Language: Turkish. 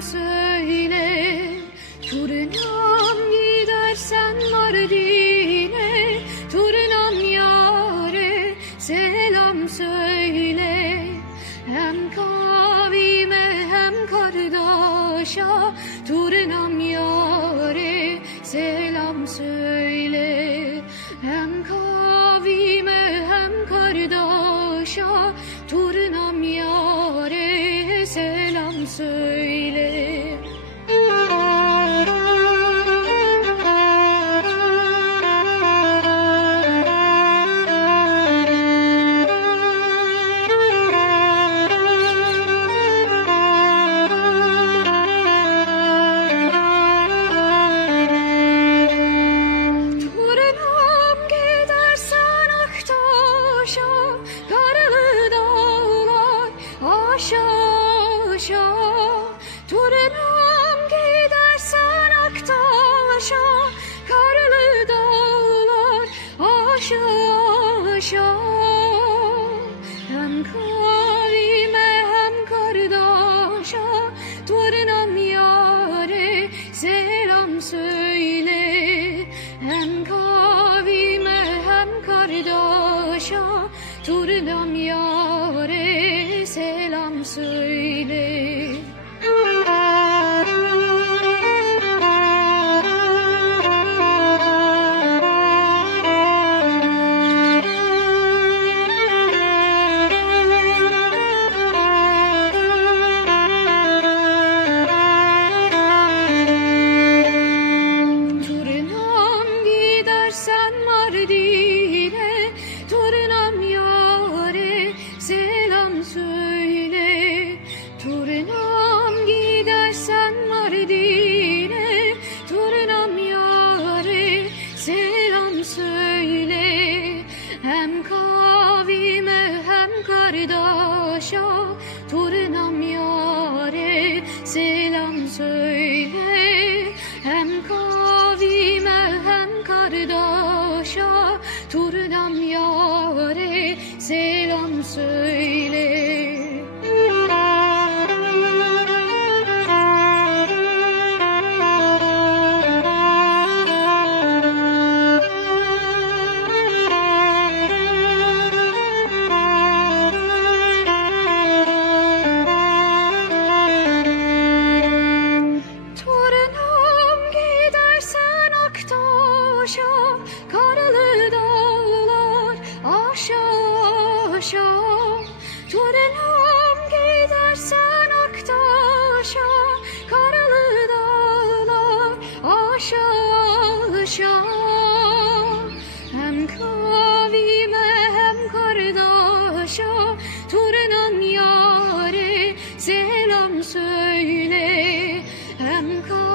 selam söyle Turunam gidersen Mardin'e Turunam yare selam söyle. Hem kavime hem kardeşa Turunam şaşa Turenam gidersen aktaşa. Karlı dağlar aşağı aşağı to Kavime hem kardeşa Turinam yare selam söyle. Hem kavime söyle hem kal